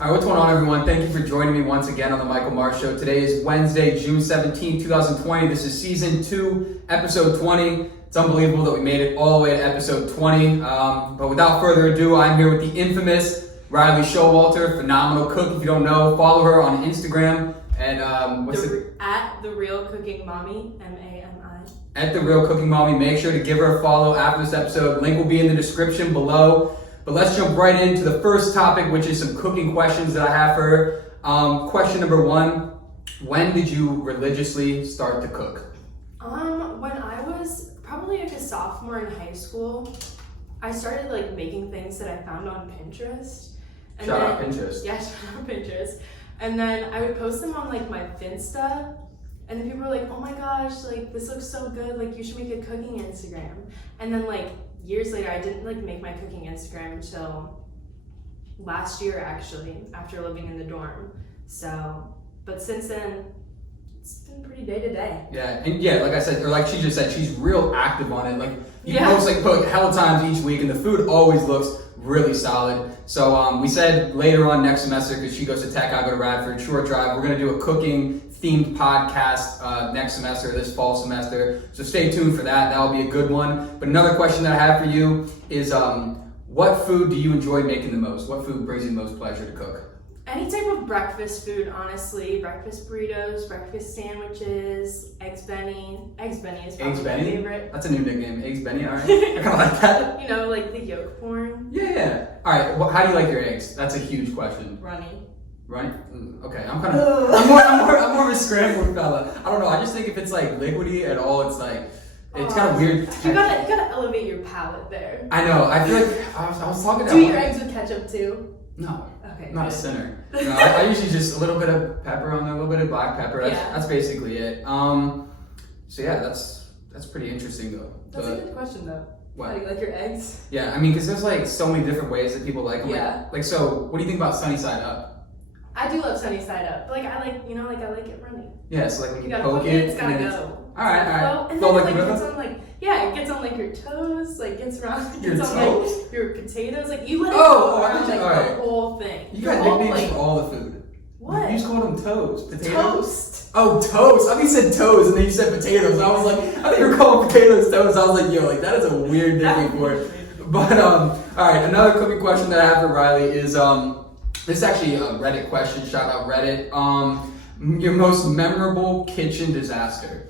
All right, what's going on, everyone? Thank you for joining me once again on the Michael Mars Show. Today is Wednesday, June 17, 2020. This is Season 2, Episode 20. It's unbelievable that we made it all the way to Episode 20. But without further ado, I'm here with the infamous Rylee Showalter, phenomenal cook. If you don't know, follow her on Instagram. And At The Real Cooking Mommy, M-A-M-I. At The Real Cooking Mommy. Make sure to give her a follow after this episode. Link will be in the description below. But let's jump right into the first topic, which is some cooking questions that I have for her. Question number 1, when did you religiously start to cook? When I was probably like a sophomore in high school, I started like making things that I found on Pinterest. And Shout out Pinterest. Yeah, shout out Pinterest. And then I would post them on like my Finsta, and then people were like, oh my gosh, like this looks so good, like you should make a cooking Instagram. And then like years later, I didn't like make my cooking Instagram until last year actually, after living in the dorm. So, but since then, it's been pretty day to day. Yeah, and yeah, like I said, or like she just said, she's real active on it. Like you Yeah. post like hell times each week, and the food always looks really solid. So we said later on next semester, because she goes to Tech, I go to Radford, short drive, we're gonna do a cooking themed podcast next semester, this fall semester. So stay tuned for that. That'll be a good one. But another question that I have for you is, what food do you enjoy making the most? What food brings you the most pleasure to cook? Any type of breakfast food, honestly. Breakfast burritos, breakfast sandwiches, Eggs Benny. Eggs Benny is probably Eggs my Benny? favorite. That's a new nickname, Eggs Benny, all right. I kind of like that. You know, like the yolk porn. Yeah. All right, how do you like your eggs? That's a huge question. Runny. Right? Okay, I'm more of a scrambled fella. I don't know, I just think if it's like liquidy at all, it's like, it's got a weird texture. You gotta elevate your palate there. I know, I feel like, I was talking to Do you eat your eggs with ketchup too? No. Okay. Not good. a sinner. No, I usually just a little bit of pepper on there, a little bit of black pepper. Yeah. That's basically it. So yeah, that's pretty interesting though. That's a good question though. What? How do you like your eggs? Yeah, I mean, because there's like so many different ways that people like them. Yeah. Like, so what do you think about sunny side up? I do love sunny side up. But like I like it runny. Yeah, so like when you gotta poke it, it's gotta and then go. Alright. And Flow then like it the gets river? on like, yeah, it gets on like your toes, like gets around, Your gets on toes? like your potatoes, like you let it Oh, go I around think like alright. the whole thing. You Your got whole nicknames plate. for all the food. What? You just called them toes. Potatoes? Toast. Oh, toast. I think you said toes and then you said potatoes. I was like, I think you were calling potatoes toes. I was like, yo, like that is a weird nickname for it. But alright, another cooking question that I have for Rylee is this is actually a Reddit question. Shout out Reddit. Your most memorable kitchen disaster.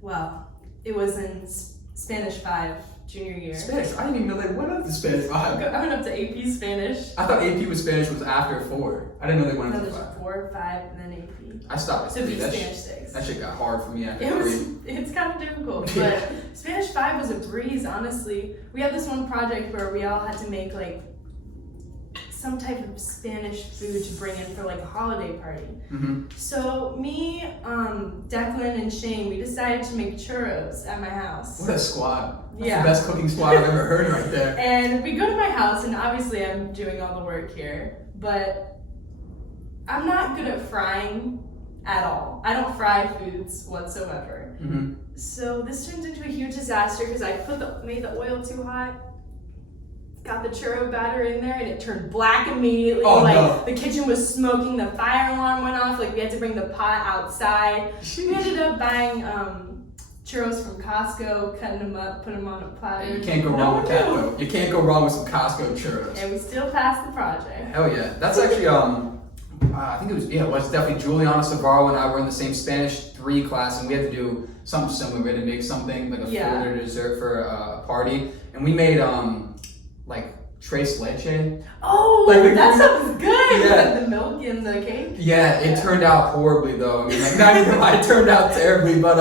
Well, it was in Spanish 5 junior year. Spanish. I didn't even know they went up to Spanish 5. I went up to AP Spanish. I thought AP was Spanish was after 4. I didn't know they went No, up to there's 5. 4, 5, and then AP. I stopped at So 3. be Spanish 6. That shit got hard for me after It was, 3. it's kind of difficult, Yeah. but Spanish 5 was a breeze, honestly. We had this one project where we all had to make like some type of Spanish food to bring in for like a holiday party. Mm-hmm. So me, Declan, and Shane, we decided to make churros at my house. What a squad. That's Yeah. the best cooking squad I've ever heard right there. And we go to my house, and obviously I'm doing all the work here, but I'm not good at frying at all. I don't fry foods whatsoever. Mm-hmm. So this turns into a huge disaster because I made the oil too hot, got the churro batter in there, and it turned black immediately. Oh, like no. the kitchen was smoking, the fire alarm went off, like we had to bring the pot outside. We ended up buying churros from Costco, cutting them up, putting them on a platter. You can't go wrong with that though. You can't go wrong with some Costco churros. And we still passed the project. Hell yeah. That's actually I think it was definitely Juliana Savaro and I were in the same Spanish 3 class, and we had to do something similar. We had to make something like a food or dessert for a party, and we made like tres leche. Oh, Like that sounds good. Yeah. Like the milk and the cake. Yeah, it turned out horribly though. I mean, like not even it turned out terribly, but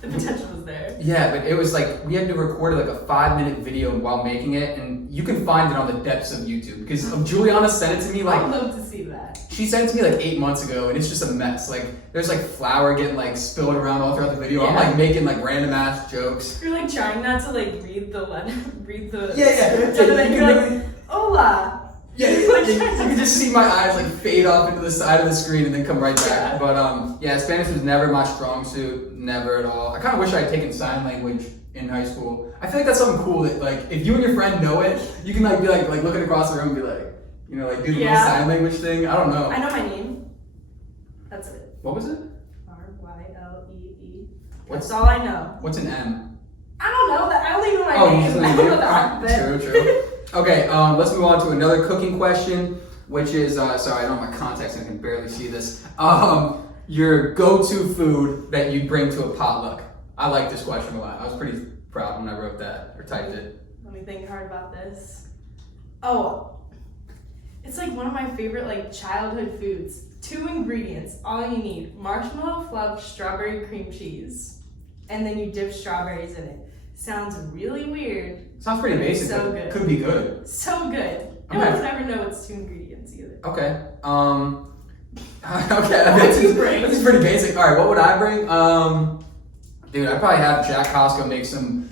The potential was there. yeah, but it was like we had to record like a 5-minute video while making it, and you can find it on the depths of YouTube because Juliana sent it to me I'd like love to see that. she sent it to me like 8 months ago, and it's just a mess. Like there's like flour getting like spilled around all throughout the video. I'm Yeah. like making like random ass jokes. You're like trying not to like read the Yeah. script, and then you're like, hola. Yeah, you can just see my eyes like fade off into the side of the screen and then come right back. Yeah. But yeah, Spanish was never my strong suit, never at all. I kind of wish I had taken sign language in high school. I feel like that's something cool that like if you and your friend know it, you can like be like looking across the room and be like, You know, like do the little sign language thing. I don't know. I know my name. That's it. What was it? Rylee. That's all I know. What's an M? I don't know that. I only know my name. I don't know the alphabet. True. Okay, let's move on to another cooking question, which is sorry, I don't have my contacts and I can barely see this. Your go-to food that you bring to a potluck. I like this question a lot. I was pretty proud when I wrote that or typed it. Let me think hard about this. Oh, it's like one of my favorite like childhood foods. 2 ingredients, all you need: marshmallow fluff, strawberry cream cheese, and then you dip strawberries in it. Sounds really weird. Sounds pretty basic, so but good. Could be good. So good. No one's ever know it's 2 ingredients either. Okay. Okay, that's pretty basic. All right, what would I bring? Dude, I'd probably have Jack Costco make some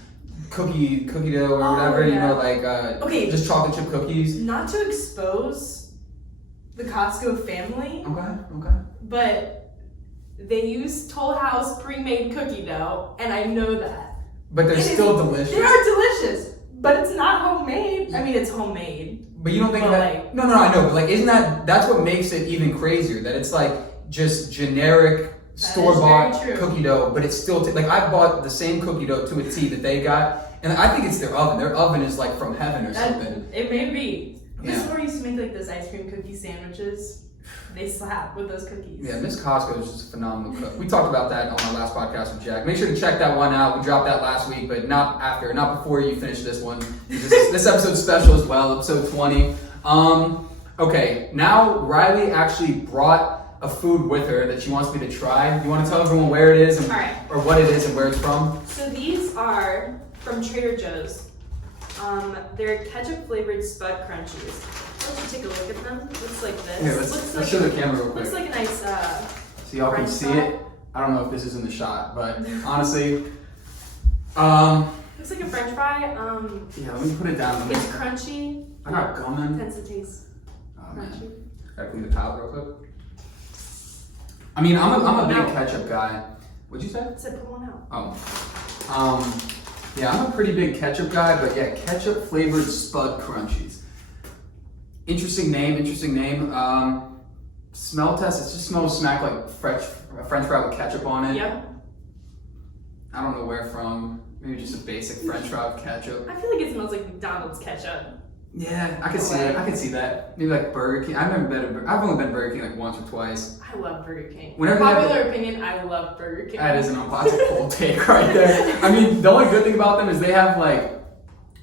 cookie dough or whatever. Yeah. You know, like just chocolate chip cookies. Not to expose the Costco family. Okay. But they use Toll House pre-made cookie dough, and I know that. But they're still delicious. They are delicious, but it's not homemade. I mean, it's homemade. But you don't think that? No, I know. But like, isn't that's what makes it even crazier? That it's like just generic store-bought cookie dough, but it's still like I bought the same cookie dough to a T that they got, and I think it's their oven. Their oven is like from heaven or something. It may be. Yeah. This store used to make like those ice cream cookie sandwiches. They slap with those cookies. Yeah, Miss Costco is just a phenomenal cook. We talked about that on our last podcast with Jack. Make sure to check that one out. We dropped that last week, but not before you finish this one. This episode's special as well, episode 20. Okay, now Rylee actually brought a food with her that she wants me to try. You want to tell everyone where it is and, or what it is and where it's from? So these are from Trader Joe's. They're ketchup flavored Spud Crunchies. Let's take a look at them. Looks like this. Here, let's show the camera real quick. Looks like a nice so y'all can see it. I don't know if this is in the shot, but honestly, looks like a French fry. Yeah, let me put it down. It's crunchy. I got gum in. Tends to taste crunchy. Gotta clean the palate real quick. I mean, I'm a big ketchup guy. What'd you say? I said put one out. Oh. Yeah, I'm a pretty big ketchup guy, but yeah, ketchup flavored Spud Crunchies. Interesting name. Smell test, it just smells smack like French fry with ketchup on it. Yep. I don't know where from. Maybe just a basic French fry with ketchup. I feel like it smells like McDonald's ketchup. Yeah, I can see it. I can see that. Maybe like Burger King. I've only been Burger King like once or twice. I love Burger King. Popular opinion, I love Burger King. That is an unpopular cold take right there. I mean, the only good thing about them is they have like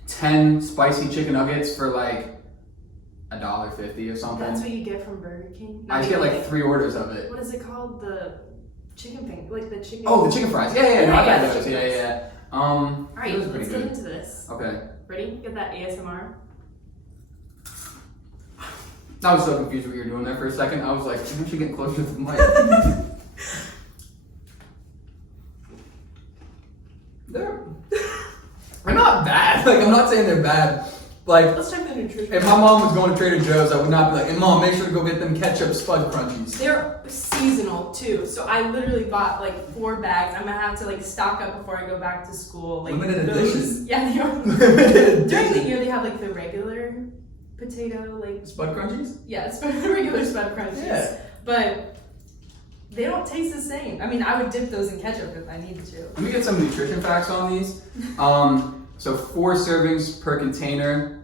10 spicy chicken nuggets for like $1.50 or something. That's what you get from Burger King? I just get like 3 orders of it. What is it called? The chicken thing? Like the chicken... Oh, the chicken fries. Yeah. No, I got those. Yeah. Yeah. Alright, let's get into this. Okay. Ready? Get that ASMR. I was so confused what you were doing there for a second. I was like, I'm actually getting closer to the mic. They're not bad. Like, I'm not saying they're bad. Like, let's check the nutrition. If my mom was going to Trader Joe's, I would not be like, hey mom, make sure to go get them ketchup Spud Crunchies. They're seasonal too. So I literally bought like 4 bags. I'm gonna have to like stock up before I go back to school. Like limited edition. Yeah, they are. During the year they have like the regular potato like Spud Crunchies? Yeah, it's the regular Spud Crunchies. Yeah. But they don't taste the same. I mean, I would dip those in ketchup if I needed to. Let me get some nutrition facts on these. So 4 servings per container.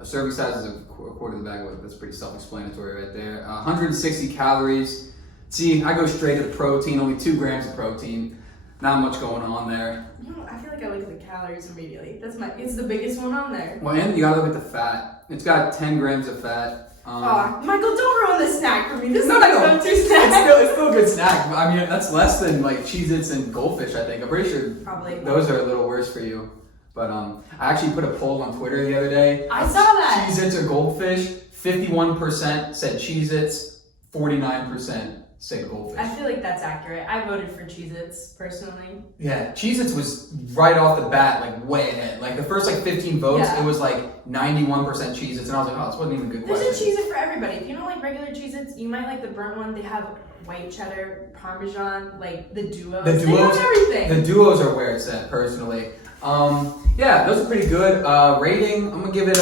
A serving size is a quarter of the bag. That's pretty self-explanatory right there. 160 calories. See, I go straight to the protein. Only 2 grams of protein. Not much going on there. You know, I feel like I look at the calories immediately. It's the biggest one on there. Well, and you gotta look at the fat. It's got 10 grams of fat. Michael, don't ruin the snack for me. This is no. my go-to snack. It's still a good snack. I mean, that's less than like Cheez-Its and Goldfish, I think. I'm pretty sure probably those are a little worse for you. But I actually put a poll on Twitter the other day. I saw that. Cheez-Its or Goldfish? 51% said Cheez-Its, 49% said Goldfish. I feel like that's accurate. I voted for Cheez-Its, personally. Yeah, Cheez-Its was right off the bat, like way ahead. Like the first like 15 votes, It was like 91% Cheez-Its, and I was like, oh, this wasn't even a good question. There's a Cheez-It for everybody. If you don't like regular Cheez-Its, you might like the burnt one. They have white cheddar, Parmesan, like the duos. They have everything. The duos are where it's at, personally. Yeah, those are pretty good. Rating, I'm gonna give it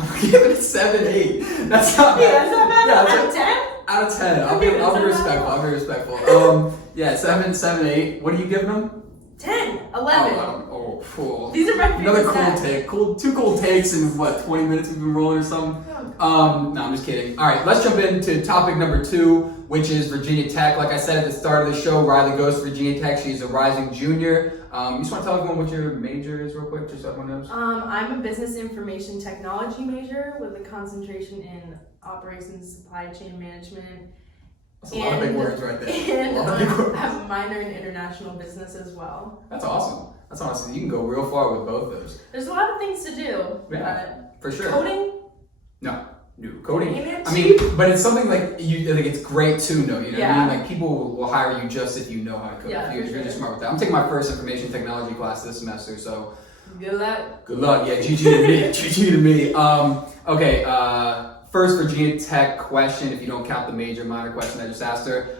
I'm giving it 7-8. That's not bad. Yeah, that's not bad. Yeah, Out of 10? Out of 10. I'll Okay, be that's not respectful. bad. I'll be respectful. Yeah, 7, 8. What are you giving them? 10, 11. Oh, cool. These are my favorite Another cool stats. take. Two cool takes in what, 20 minutes we've been rolling or something? No, I'm just kidding. All right, let's jump into topic number 2, which is Virginia Tech. Like I said at the start of the show, Rylee goes to Virginia Tech. She's a rising junior. You just want to tell everyone what your major is real quick, just so everyone knows? I'm a business information technology major with a concentration in operations, supply chain management. That's a lot of big words right there. And A lot of big words. I have a minor in international business as well. That's awesome. That's awesome. You can go real far with both those. There's a lot of things to do. Yeah, for sure. Coding? No, coding. Ain't I mean, cheap? but it's something like I think it's great to know. You know what I Yeah. mean? Like people will hire you just if you know how to code. Yeah, You're for sure. just smart with that. I'm taking my first information technology class this semester, so Good luck. good luck. Yeah, GG to me. GG to me. Okay. First Virginia Tech question, if you don't count the major minor question I just asked her.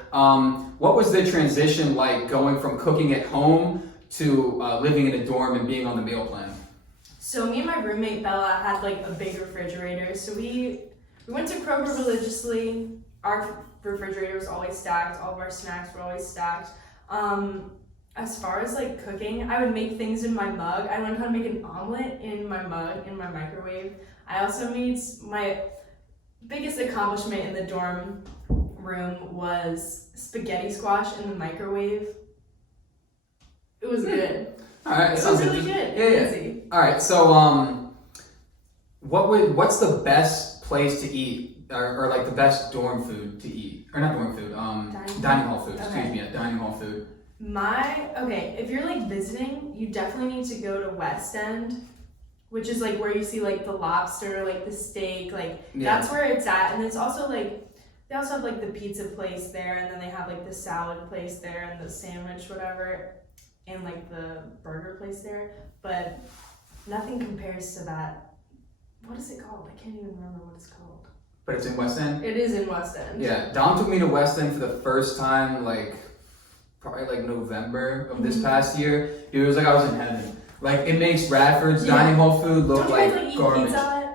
What was the transition like going from cooking at home to living in a dorm and being on the meal plan? So me and my roommate Bella had like a big refrigerator. So we went to Kroger religiously. Our refrigerator was always stacked. All of our snacks were always stacked. As far as like cooking, I would make things in my mug. I learned how to make an omelet in my mug in my microwave. I also made my biggest accomplishment in the dorm room was spaghetti squash in the microwave. It was good. All right, It was really good. Yeah. Easy. All right, so what's the best place to eat, or like the best dorm food to eat, or not dorm food, dining hall food. Excuse me, dining hall food. If you're like visiting, you definitely need to go to West End, which is like where you see like the lobster, like the steak, like that's where it's at. And it's also like they also have like the pizza place there, and then they have like the salad place there and the sandwich whatever, and like the burger place there. But nothing compares to that. What is it called? I can't even remember what it's called. But it's in West End? It is in West End. Yeah, Dom took me to West End for the first time probably like November of this past year. Dude, it was like I was in heaven. Like it makes Radford's dining hall food look Don't you guys like eat garbage. pizza at it?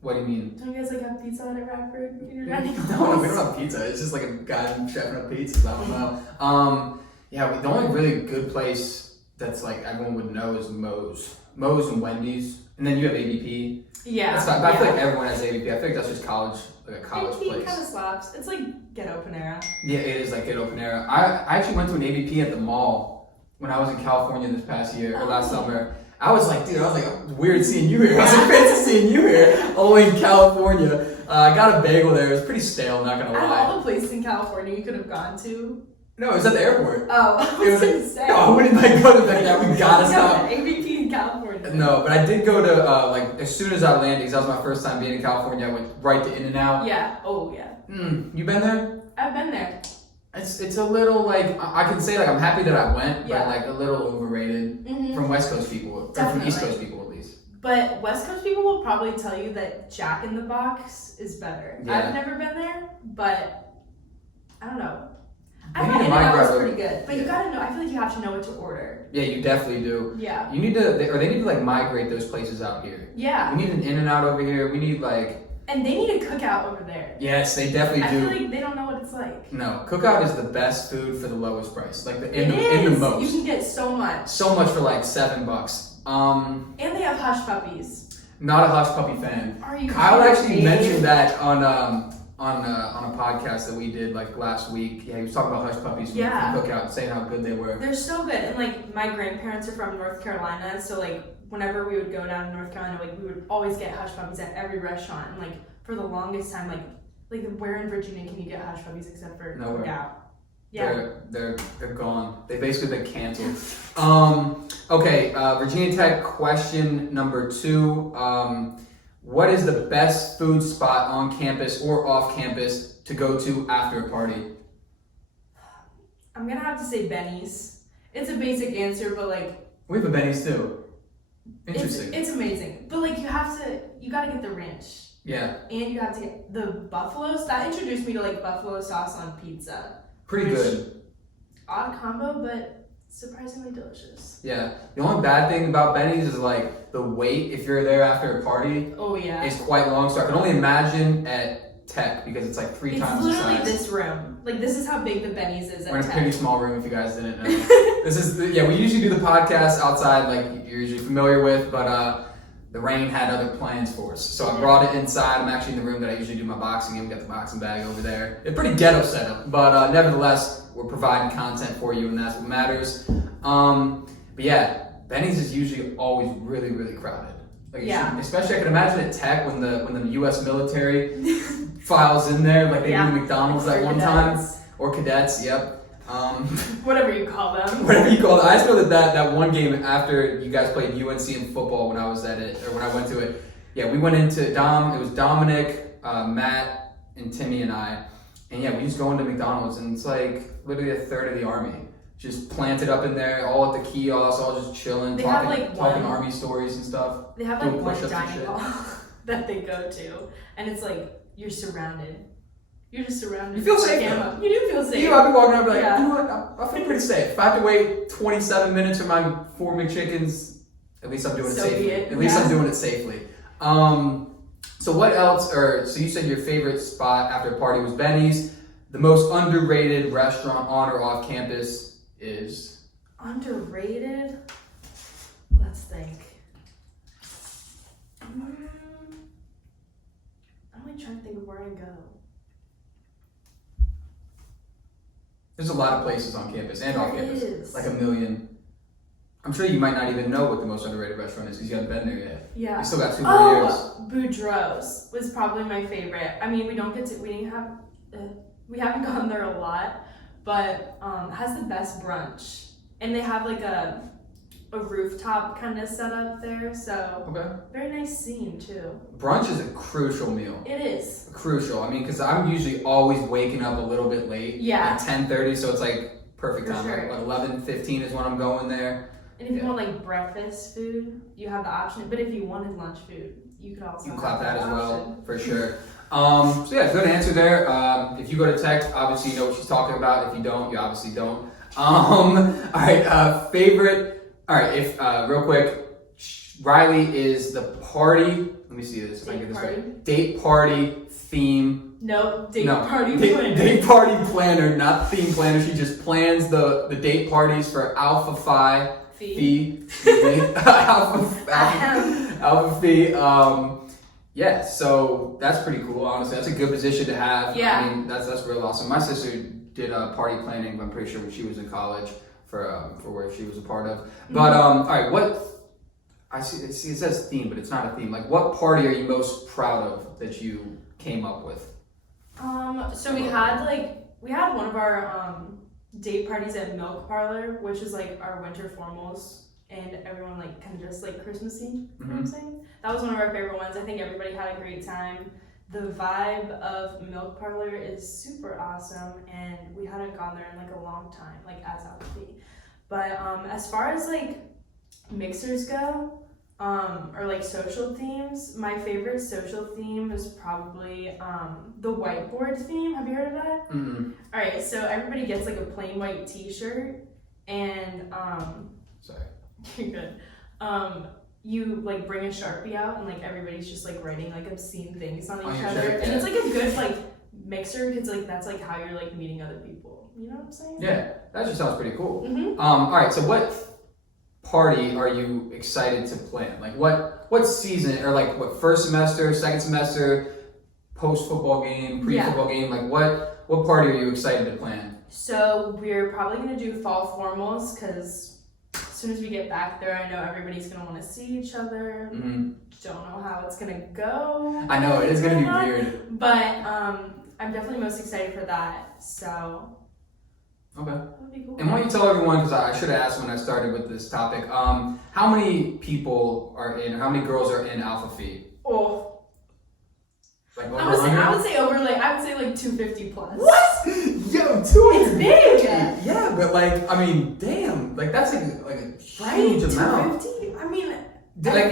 What do you mean? Don't you guys like have pizza at Radford in your dining No, halls? we don't have pizza. It's just like a guy chefing up pizzas. I don't know. The only really good place that's like everyone would know is Moe's and Wendy's, and then you have ABP. Yeah. That's not, but I feel like everyone has ABP. I feel like that's just college, like a college ABP place. kind of slaps. It's like Ghetto Panera. Yeah, it is like Get Open Air. I actually went to an ABP at the mall when I was in California this past year, or last summer. I was like, weird seeing you here. I was like, fancy seeing you here, only in California. I got a bagel there. It was pretty stale, not gonna Out of lie. all the places in California you could have gone to. No, it was at the airport. Oh, I was gonna say. No, I wouldn't like go to that. We gotta stop. ABP in California. No, but I did go to as soon as I landed, because that was my first time being in California. I went right to In-N-Out. Yeah. Oh yeah. You been there? I've been there. It's a little like I can say like I'm happy that I went, Yeah. but like a little overrated from West Coast people, or from East Coast people at least. But West Coast people will probably tell you that Jack in the Box is better. Yeah. I've never been there, but I don't know. I They thought need to In-N-Out was migrate pretty good, but you gotta know. I feel like you have to know what to order. Yeah, you definitely do. Yeah. You need to, they need to like migrate those places out here. Yeah. We need an In-N-Out over here. We need And they need a cookout over there. yes, they definitely I do. feel like they don't know what it's like. No, Cookout is the best food for the lowest price. Like in It the is. most. You can get so much. So much for like $7. And they have hush puppies. Not a Hush Puppy fan. Are you Kyle actually kidding? mentioned that on a podcast that we did like last week. Yeah, he was talking about Hush Puppies from Cookout, saying how good they were. They're so good. And like my grandparents are from North Carolina, so like whenever we would go down to North Carolina, like we would always get hush puppies at every restaurant. And like for the longest time, like where in Virginia can you get hush puppies except for Nowhere. Cookout? Yeah. They're gone. They've basically been canceled. Okay, Virginia Tech question number 2. What is the best food spot on campus or off campus to go to after a party? I'm gonna have to say Benny's. It's a basic answer, but like We have a Benny's too. Interesting. It's amazing. But like you gotta get the ranch. Yeah. And you have to get the buffaloes. That introduced me to like buffalo sauce on pizza. Pretty good. Odd combo, but surprisingly delicious. Yeah. The only bad thing about Benny's is like the wait if you're there after a party. Oh yeah. Is quite long. So I can only imagine at Tech because it's like three times the size. It's literally this room. Like this is how big the Benny's is at Tech. We're in a pretty small room if you guys didn't know. This is we usually do the podcast outside like you're usually familiar with, but the rain had other plans for us. So I brought it inside. I'm actually in the room that I usually do my boxing in. We got the boxing bag over there. It's a pretty ghetto setup, but nevertheless, we're providing content for you, and that's what matters. But yeah, Benny's is usually always really, really crowded. Like especially I can imagine at Tech when the U.S. military files in there, like they do McDonald's at one time, or cadets. Yep. Whatever you call them. Whatever you call it. I just know that one game after you guys played UNC in football when I was at it, or when I went to it. Yeah, we went into it was Dominic, Matt, and Timmy and I. And yeah, we just go into McDonald's and it's like literally a third of the army. Just planted up in there, all at the kiosk, all just chilling, talking army stories and stuff. They have like one dining hall that they go to, and it's like you're surrounded. You're just surrounded. You feel safe. You do feel safe. I'll be walking around and be like, you know what? I feel pretty safe. If I have to wait 27 minutes for my 4 McChickens, at least I'm doing it safely. At least I'm doing it safely. So what else? So you said your favorite spot after a party was Benny's. The most underrated restaurant on or off campus is? Underrated? Let's think. I'm like trying to think of where I go. There's a lot of places on campus and off campus. Is. Like a million. I'm sure you might not even know what the most underrated restaurant is because you haven't been there yet. Yeah. You still got 2 more years. Boudreaux's was probably my favorite. I mean, we haven't gone there a lot, but has the best brunch. And they have like a rooftop kind of setup there, so very nice scene too. Brunch is a crucial meal. It is. Crucial. I mean, because I'm usually always waking up a little bit late. Yeah. At 10:30, so it's like perfect time. Sure. Like 11:15 is when I'm going there. And if you want like breakfast food, you have the option. But if you wanted lunch food, you could also clap that as well, for sure. So yeah, good answer there. If you go to Tech, obviously you know what she's talking about. If you don't, you obviously don't. All right, favorite. All right, if real quick, Rylee is the party. Let me see this. If I can get this right. Date party theme. Nope, party planner. Date party planner, not theme planner. She just plans the date parties for Alpha Phi Phi. Alpha Phi. Yeah, so that's pretty cool. Honestly, that's a good position to have. Yeah. I mean, that's real awesome. My sister did party planning. I'm pretty sure when she was in college for where she was a part of. But all right, what I see it says theme, but it's not a theme. Like, what party are you most proud of that you came up with? So we had one of our date parties at Milk Parlor, which is like our winter formals, and everyone like kind of dressed like Christmassy. You know what I'm saying? That was one of our favorite ones. I think everybody had a great time. The vibe of Milk Parlor is super awesome, and we hadn't gone there in like a long time, like as Alpha. But as far as like mixers go, or like social themes, my favorite social theme is probably the whiteboard theme. Have you heard of that? Mm-hmm. All right, so everybody gets like a plain white T-shirt, and sorry, you're good. You like bring a Sharpie out, and like everybody's just like writing like obscene things on each other, and it's like a good like mixer because like that's like how you're like meeting other people. You know what I'm saying? Yeah, that just sounds pretty cool. Mm-hmm. All right, so what party are you excited to plan? Like what season, or like what first semester, second semester, post football game, pre football game? Like what party are you excited to plan? So we're probably gonna do fall formals because as soon as we get back there, I know everybody's gonna want to see each other. Mm-hmm. Don't know how it's gonna go. I know it is gonna be weird, but I'm definitely most excited for that. So. Okay. That'd be cool. And why don't you tell everyone, because I should have asked when I started with this topic, how many people are in, how many girls are in Alpha Phi? Oh. Like over I would say like 250 plus. What? Yo, 200. It's big. Yeah, but like, I mean, damn, like that's like a huge amount. 250? I mean,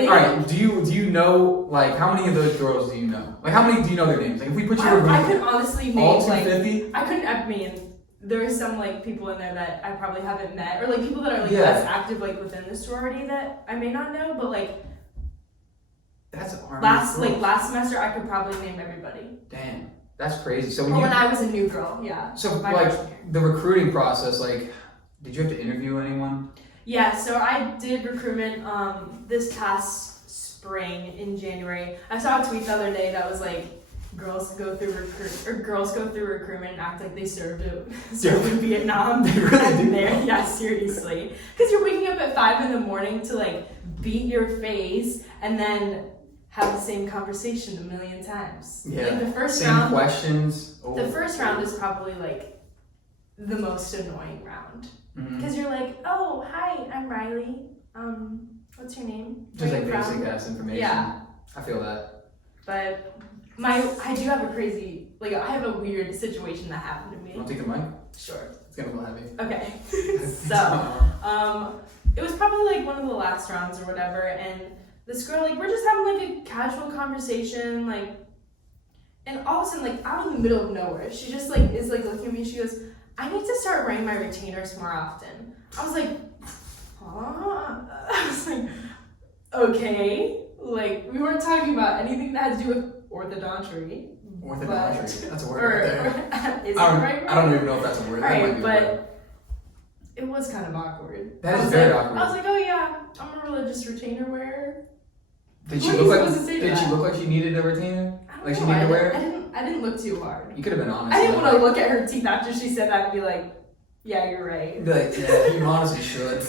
all right, do you know, like, how many of those girls do you know? Like, how many do you know their names? Like, if we put you in a room, I could honestly name all 250? I mean, there's some like people in there that I probably haven't met, or like people that are like Yeah. less active like within the sorority that I may not know, but like That's last semester I could probably name everybody. Damn, that's crazy. So Or when I was a new girl, yeah. So my like freshman year. the recruiting process, like, did you have to interview anyone? Yeah, so I did recruitment this past spring in January. I saw a tweet the other day that was like, girls go through recruitment and act like they served in Vietnam. They really do. Yeah, seriously. Because you're waking up at 5 a.m. to like beat your face and then have the same conversation a million times. Yeah. Like the first Same round. questions. Oh. The first round is probably like the most annoying round. Mhm. Because you're like, oh, hi, I'm Rylee. What's your name? Just Where like you from? basic ass information. Yeah. I feel that. But I do have a crazy, like I have a weird situation that happened to me. Want to take the mic? Sure. It's gonna go heavy. Okay. So, it was probably like one of the last rounds or whatever, and this girl, like, we're just having like a casual conversation, like, and all of a sudden, like, out in the middle of nowhere, she just like is like looking at me. She goes, "I need to start wearing my retainers more often." I was like, huh? I was like, okay. Like, we weren't talking about anything that had to do with orthodontics. Orthodontics. That's a word Or, right there. is it the right word? I don't even know if that's a word. That might Alright, be a word. but it was kind of awkward. That I is was very like, awkward. I was like, oh yeah, I'm a religious retainer wearer. Did she What are look you like? supposed to say to Did she that? look like she needed a retainer? I don't Like she know, needed to I wear it? I didn't look too hard. You could have been honest. I didn't like, want to look at her teeth after she said that and be like, yeah, you're right. Be like, yeah, you honestly should.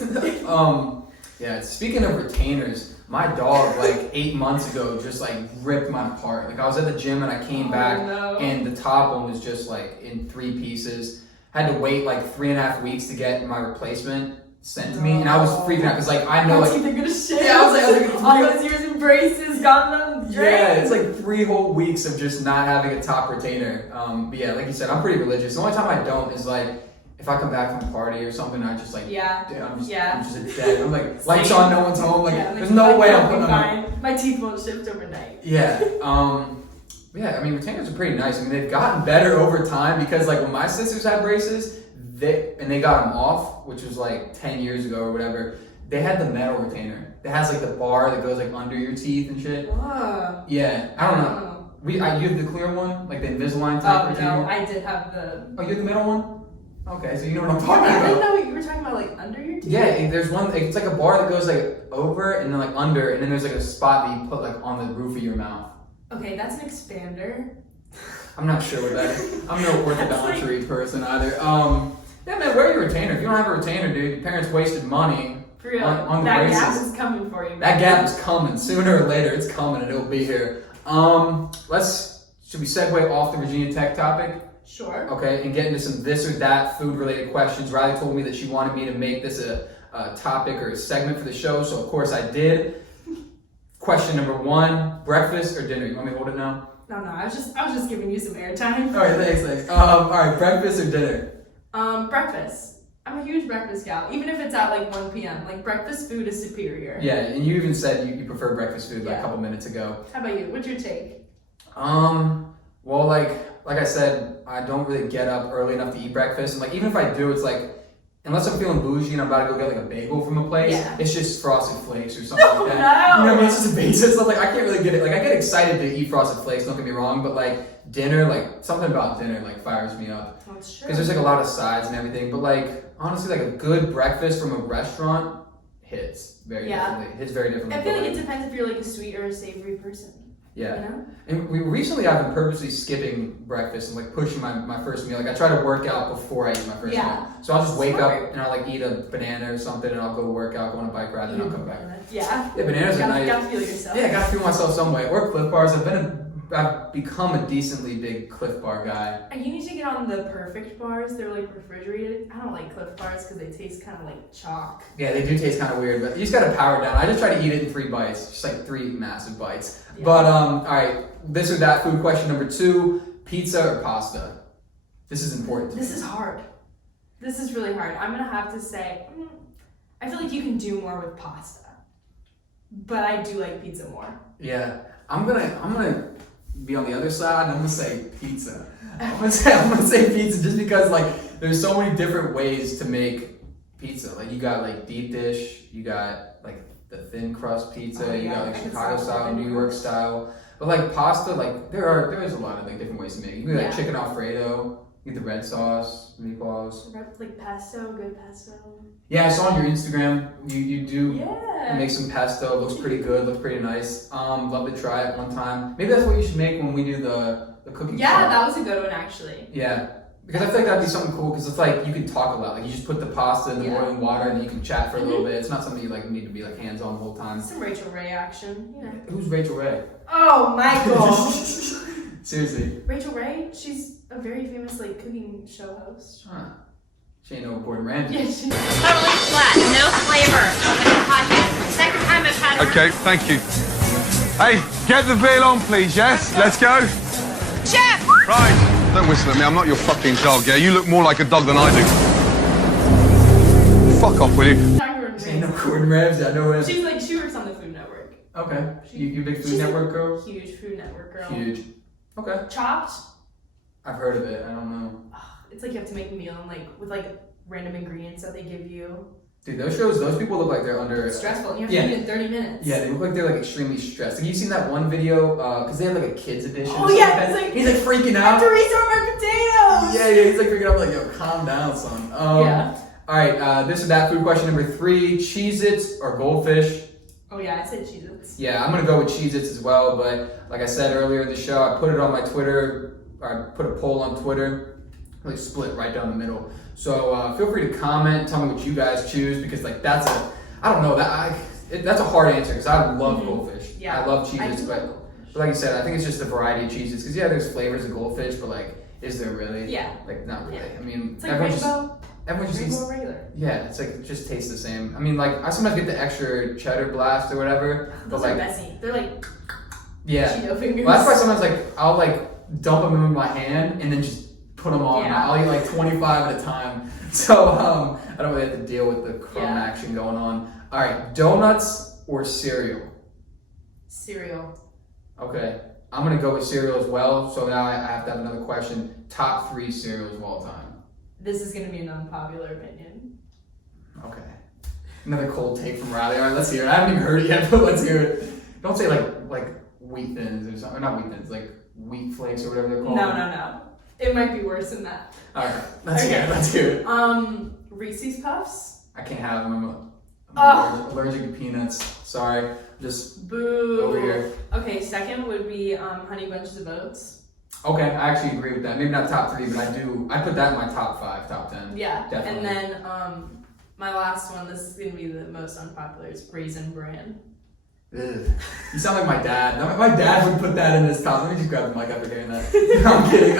Yeah. Speaking of retainers, my dog like 8 months ago just like ripped mine apart. Like I was at the gym and I came back no. and the top one was just like in 3 pieces. Had to wait like 3.5 weeks to get my replacement sent to me, and I was freaking out because like I know My like teeth are gonna shit. Yeah, I was like, all those years in braces, got them drained. yeah, it's like 3 whole weeks of just not having a top retainer. But yeah, like you said, I'm pretty religious. The only time I don't is like if I come back from a party or something, I just like Yeah. dude, I'm just Yeah. dead. I'm like Same. lights on, no one's home. Like Yeah, there's no way I'm I'll putting be on. fine. My teeth won't shift overnight. Yeah. Yeah, I mean, retainers are pretty nice. I mean, they've gotten better over time because, like, when my sisters had braces, they got them off, which was like 10 years ago or whatever. They had the metal retainer. It has like the bar that goes like under your teeth and shit. Whoa. Yeah, I don't know. You have the clear one, like the Invisalign type retainer. No, I did have the. Oh, you have the metal one? Okay, so you know what I'm Yeah, talking I didn't about. know what you were talking about, like under your teeth. Yeah, there's one. It's like a bar that goes like over and then like under, and then there's like a spot that you put like on the roof of your mouth. Okay, that's an expander. I'm not sure what that is. I'm no orthodontry person either. Yeah, man, wear your retainer. If you don't have a retainer, dude, your parents wasted money For real, on the that braces. gap is coming for you. That gap is coming. Sooner or later, it's coming and it'll be here. Should we segue off the Virginia Tech topic? Sure. Okay, and get into some this or that food-related questions. Rylee told me that she wanted me to make this a topic or a segment for the show, so of course I did. Question number 1, breakfast or dinner? You want me to hold it now? No, I was just giving you some airtime. All right, thanks. All right, breakfast or dinner? Breakfast. I'm a huge breakfast gal, even if it's at like 1 p.m. Like breakfast food is superior. Yeah, and you even said you prefer breakfast food like Yeah. a couple minutes ago. How about you? What's your take? Well, like I said, I don't really get up early enough to eat breakfast, and like even if I do, it's like unless I'm feeling bougie and I'm about to go get like a bagel from a place, Yeah. it's just Frosted Flakes or something like that. No. You know, I mean, it's just a basic stuff. Like I can't really get it. Like I get excited to eat Frosted Flakes. Don't get me wrong, but like dinner, like something about dinner, like fires me up That's true. because there's like a lot of sides and everything. But like honestly, like a good breakfast from a restaurant hits very differently. Hits very differently. I feel But, like it depends if you're like a sweet or a savory person. yeah. You know? And I've been purposely skipping breakfast and like pushing my first meal. Like I try to work out before I eat my first meal. So I'll just wake Smart. up and I'll like eat a banana or something and I'll go work out, go on a bike ride, then I'll come back. Yeah. Yeah, bananas are nice. Gotta feel yourself. Yeah, gotta feel myself some way. Or Cliff Bars. I've become a decently big Cliff Bar guy. And you need to get on the perfect bars. They're like refrigerated. I don't like Cliff Bars because they taste kind of like chalk. Yeah, they do taste kind of weird, but you just gotta power down. I just try to eat it in 3 bites, just like 3 massive bites. Yeah. But all right, this or that food question number 2: pizza or pasta? This is important. This is hard. This is really hard. I'm gonna have to say, I feel like you can do more with pasta, but I do like pizza more. Yeah, I'm gonna be on the other side, and I'm gonna say pizza. I'm gonna say pizza just because like there's so many different ways to make pizza. Like you got like deep dish, you got like the thin crust pizza, you got like Chicago style, New York style. But like pasta, like there is a lot of like different ways to make it. You can like chicken Alfredo, you get the red sauce, meatballs. Like pesto, good pesto. Yeah, I saw on your Instagram you do Yeah. make some pesto. Looks pretty good. Looks pretty nice. Love to try it one time. Maybe that's what you should make when we do the cooking. Yeah, that was a good one actually. Yeah, because I feel like that'd be something cool. Because it's like you can talk a lot. Like you just put the pasta in the boiling water and you can chat for a little bit. It's not something you like need to be like hands on the whole time. Some Rachel Ray action. Yeah. Who's Rachel Ray? Oh, Michael. Seriously. Rachel Ray, she's a very famous like cooking show host. Huh. She ain't no Gordon Ramsay. Yeah, she's Totally flat, no flavor. Second time I've had it. Okay, thank you. Hey, get the veal on, please, yes? Let's go. Chef! Right. Don't whistle at me, I'm not your fucking dog, yeah? You look more like a dog than I do. Fuck off, will you? She ain't no Gordon Ramsay, I know it. She's like, she works on the Food Network. Okay. You big Food Network girl? Huge Food Network girl. Huge. Okay. Chopped. I've heard of it, I don't know. It's like you have to make a meal and like with like random ingredients that they give you. Dude, those people look like they're under... It's stressful and you have to eat in 30 minutes. Yeah, they look like they're like extremely stressed. Like, you seen that one video, because they have like a kids edition. Oh yeah, it's like... He's like freaking I out. have to restart my potatoes! Yeah, he's like freaking out like, yo, calm down, son. Yeah. Alright, this is that food question number 3. Cheez-Its or Goldfish? Oh yeah, I said Cheez-Its. Yeah, I'm gonna go with Cheez-Its as well, but like I said earlier in the show, I put it on my Twitter, I put a poll on Twitter, like split right down the middle. So feel free to comment, tell me what you guys choose, because like that's a hard answer, because I love Goldfish. Yeah. I love Cheez-Its, but like you said, I think it's just a variety of Cheez-Its, because yeah, there's flavors of Goldfish, but like, is there really? Yeah. Like, not really. Yeah. I mean, It's like everyone just eats, regular. yeah, it's like, it just tastes the same. I mean, like, I sometimes get the extra cheddar blast or whatever. Those but are like, messy. They're like yeah. Cheeto fingers. Well, that's why sometimes like I'll like dump them in my hand and then just put them on. Yeah. I'll eat like 25 at a time. So I don't really have to deal with the crumb action going on. All right, donuts or cereal? Cereal. Okay, I'm gonna go with cereal as well. So now I have to have another question. Top 3 cereals of all time. This is gonna be an unpopular opinion. Okay. Another cold take from Rylee. All right, let's hear it. I haven't even heard it yet, but let's hear it. Don't say like wheat thins or something. Or not wheat thins, like wheat flakes or whatever they're called. No. It might be worse than that. All right, let's hear it. Let's hear it. Reese's Puffs. I can't have them. I'm allergic to peanuts. Sorry, just Boo. over here. Okay, second would be Honey Bunches of Oats. Okay, I actually agree with that. Maybe not top 3, but I put that in my top 5, top 10. Yeah, Definitely. and then my last one. This is gonna be the most unpopular. Is Raisin Bran. Ugh. You sound like my dad. My dad would put that in his top. Let me just grab the mic after hearing that. No, I'm kidding.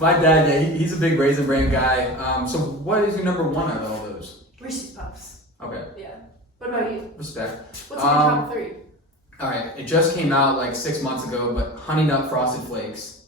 My dad, yeah, he's a big Raisin Bran guy. So what is your number 1 out of all those? Reese's Puffs. Okay. Yeah. What about you? Respect. What's your top 3? All right, it just came out like 6 months ago, but Honey Nut Frosted Flakes.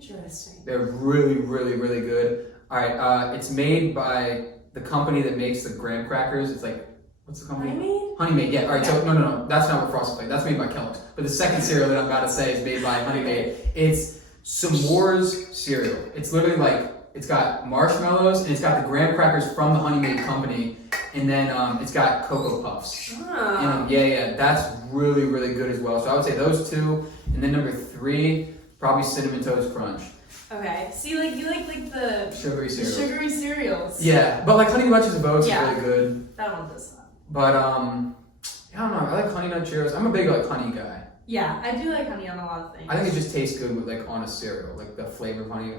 Interesting. They're really, really, really good. All right, it's made by the company that makes the graham crackers. It's like, what's the company? Honey Maid, yeah. All right, so no, that's not what Frosted Flakes. That's made by Kellogg's. But the second cereal that I'm about to say is made by Honey Maid. It's s'mores cereal. It's literally like, it's got marshmallows and it's got the graham crackers from the Honey Maid company, and then it's got Cocoa Puffs. Ah. Yeah, that's really, really good as well. So I would say those 2, and then number 3, probably Cinnamon Toast Crunch. Okay. See, like you like the Sugary cereals. sugary cereals. Yeah, but like Honey Bunches of Oats is Yeah. really good. That one does not. But I don't know. I like Honey Nut Cheerios. I'm a big like honey guy. Yeah, I do like honey on a lot of things. I think it just tastes good with like on a cereal, like the flavor of honey.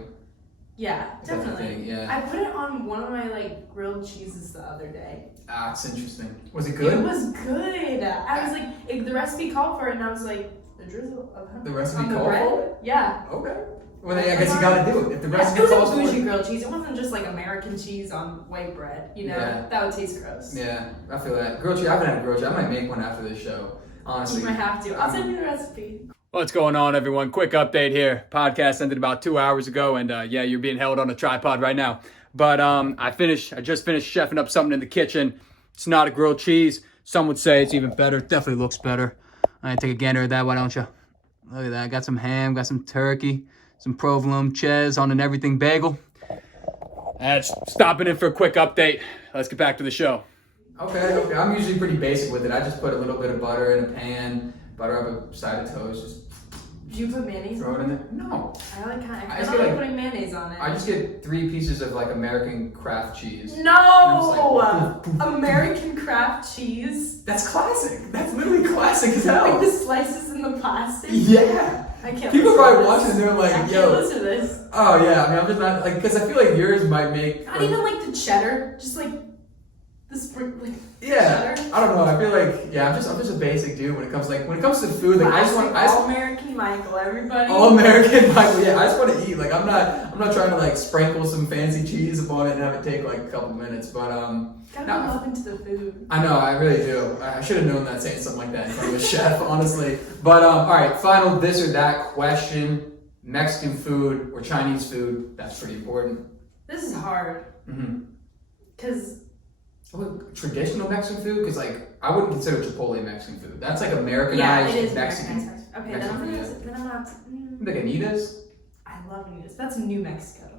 Yeah, Is that the definitely. thing? Yeah. I put it on one of my like grilled cheeses the other day. Ah, it's interesting. Was it good? It was good. I was like, the recipe called for it, and I was like, the drizzle of honey The recipe on the called bread? for it? Yeah. Okay. Well, then I guess you gotta do it. If the recipe It was calls a for bougie it. grilled cheese. It wasn't just like American cheese on white bread. You know, Yeah. that would taste gross. Yeah, I feel that. Grilled cheese. I haven't had grilled cheese. I might make one after this show. Honestly. You might have to. I'll send you the recipe. What's going on, everyone? Quick update here. Podcast ended about 2 hours ago, and yeah, you're being held on a tripod right now. But I just finished chefing up something in the kitchen. It's not a grilled cheese. Some would say it's even better. It definitely looks better. I take a gander at that. Why don't you? Look at that. I got some ham, got some turkey, some provolone cheese on an everything bagel. That's stopping in for a quick update. Let's get back to the show. Okay. I'm usually pretty basic with it. I just put a little bit of butter in a pan, butter up a side of toast, just Do you put mayonnaise throw it on in it? there. No. I like kind of. I I just don't get, like like- putting mayonnaise on it. I just get 3 pieces of like American craft cheese. No! American craft cheese. That's classic. That's literally classic as Like hell. the slices in the plastic. Yeah. I can't. People listen probably to watching this. and they're like, I can't yo. listen to this. Oh yeah, I mean, I'm just not like, because I feel like yours might make. Not even like the cheddar, just like the spring, like Yeah, cheddar. I don't know. I feel like I'm just a basic dude when it comes to food. Like I just want all American Michael, everybody. all American Michael. Yeah, I just want to eat. Like I'm not trying to like sprinkle some fancy cheese upon it and have it take like a couple minutes. But Gotta no. be love into the food. I know, I really do. I should have known that saying something like that in front of a chef, honestly. But all right, final this or that question: Mexican food or Chinese food? That's pretty important. This is hard because Traditional Mexican food, because like I wouldn't consider Chipotle Mexican food. That's like yeah, Americanized it is Mexican. Americanized. Okay, Mexican then I'm food, gonna have to. Like Anita's. I love New. That's New Mexico.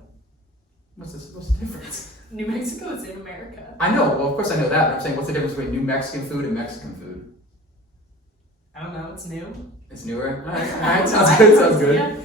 What's the difference? New Mexico is in America. I know. Well, of course I know that. But I'm saying, what's the difference between New Mexican food and Mexican food? I don't know. It's new. It's newer. All right. Sounds good. Sounds good. Yeah.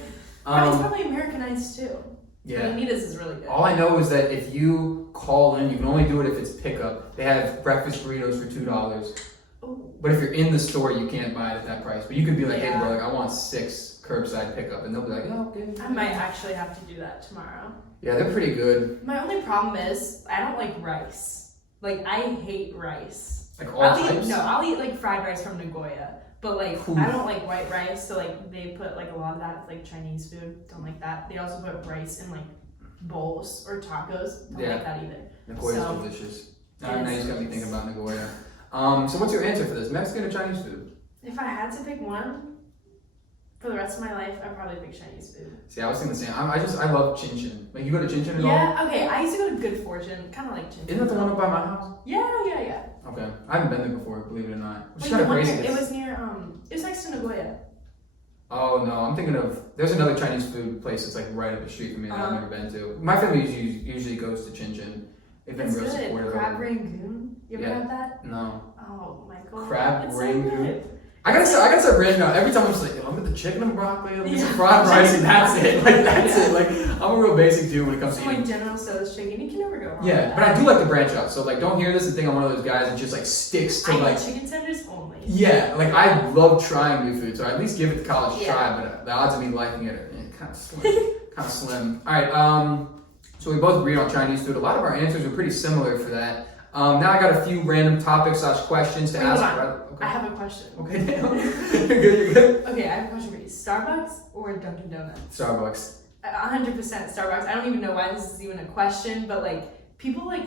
But it's probably Americanized too. Yeah. Anita's is really good. All I know is that if you call in, you can only do it if it's pickup. They have breakfast burritos for $2. Ooh. But if you're in the store, you can't buy it at that price. But you could be like, hey, Yeah. bro, like I want 6 curbside pickup, and they'll be like, oh, okay. I might actually have to do that tomorrow. Yeah, they're pretty good. My only problem is I don't like rice. Like I hate rice. Like all types. I'll eat like fried rice from Nagoya. But like Ooh. I don't like white rice, so like they put like a lot of that with like Chinese food. Don't like that. They also put rice in like bowls or tacos. Don't Yeah. like that either. Nagoya's So, delicious. it Now you is just got me delicious. thinking about Nagoya. So what's your answer for this? Mexican or Chinese food? If I had to pick one for the rest of my life, I'd probably pick Chinese food. See, I was thinking the same. I love Chin Chin. Like you go to Chin Chin at all? Yeah, okay. I used to go to Good Fortune, kind of like Chin. Isn't that the one up by my house? Yeah. Okay, I haven't been there before, believe it or not. Which is Wait, kind of the one crazy. near, it was near it was next to Nagoya. Oh no, I'm thinking of. There's another Chinese food place that's like right up the street from me that I've never been to. My family usually goes to Chin Chin. They've been It's real good. supportive Crab of it. rangoon. You ever Yeah. had that? No, Oh my god. Crab it's rangoon? So good. I gotta start branding out. Every time I'm just like, yo, I'm with the chicken and broccoli, I'm with some Yeah. fried rice, and that's it. Like that's Yeah. it. Like I'm a real basic dude when it comes to Some eating. like General Tso's chicken. You can never go wrong. Yeah, with but that. I do like to branch out. So like, don't hear this and think I'm one of those guys that just like sticks to I like. eat chicken tenders only. Yeah, like I love trying new food, so I at least give it the college Yeah. try. But the odds of me liking it are kind of slim. All right, so we both agreed on Chinese food. A lot of our answers are pretty similar for that. Now I got a few random topics / questions to Wait, ask. hold on. Okay. I have a question. Okay, damn. You're good. Okay, I have a question for you. Starbucks or Dunkin' Donuts? Starbucks. 100% Starbucks. I don't even know why this is even a question, but like people like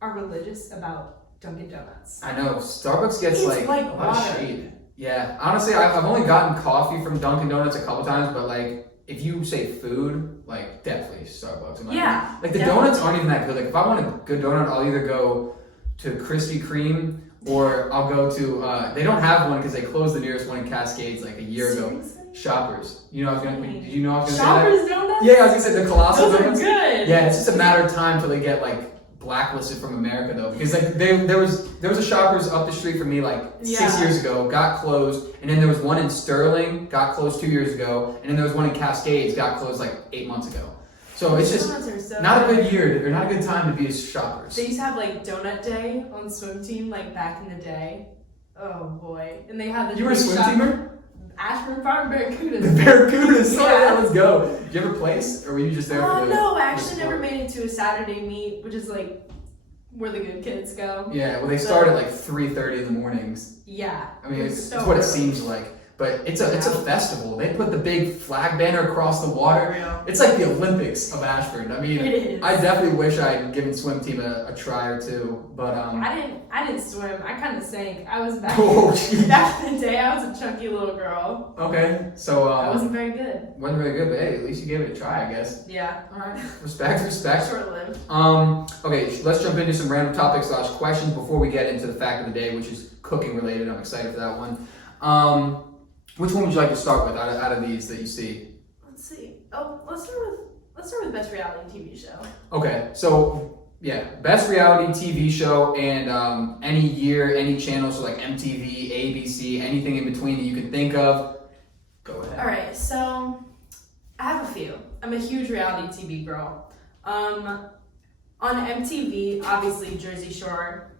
are religious about Dunkin' Donuts. I know Starbucks gets It's like like a lot of water. shade. Yeah, honestly, I've only gotten coffee from Dunkin' Donuts a couple times, but like if you say food, like definitely Starbucks. in my Yeah, opinion. Like the definitely. donuts aren't even that good. Like if I want a good donut, I'll either go to Krispy Kreme or I'll go to. They don't have one because they closed the nearest one in Cascades like a year ago. Seriously? Shoppers. You know, did you know I was gonna say Shoppers Donuts? that? Yeah, I was gonna say the colossal Those are donuts. good. Yeah, it's just a matter of time till they get like blacklisted from America though, because like there was a Shoppers up the street from me like 6 Yeah. years ago, got closed, and then there was one in Sterling, got closed 2 years ago, and then there was one in Cascades, got closed like 8 months ago. So it's just Donuts are so not a good. good year, or not a good time to be a Shoppers. They used to have like donut day on swim team like back in the day. Oh boy. And they had the You were a swim teamer? Ashburn Farm Barracudas. The Barracudas. Oh Yeah. yeah, let's go. Did you ever place, or were you just there for the? No, I the actually sport? never made it to a Saturday meet, which is like where the good kids go. Yeah, well they start at like 3:30 in the mornings. Yeah. I mean, it's so what it early. seems like. But it's a festival. They put the big flag banner across the water. Real. It's like the Olympics of Ashford. I mean, It is. I definitely wish I had given swim team a try or two. But I didn't swim. I kind of sank. I was back. Oh, geez. Back in the day, I was a chunky little girl. okay, so I wasn't very good. wasn't very good, but hey, at least you gave it a try, I guess. Yeah. All right, respect. Short lived. Okay, let's jump into some random topics / questions before we get into the fact of the day, which is cooking related. I'm excited for that one. Which one would you like to start with out of these that you see? Let's see. Oh, let's start with best reality TV show. Okay, so yeah, best reality TV show and any year, any channel, so like MTV, ABC, anything in between that you can think of. Go ahead. All right, so I have a few. I'm a huge reality TV girl. On MTV, obviously Jersey Shore,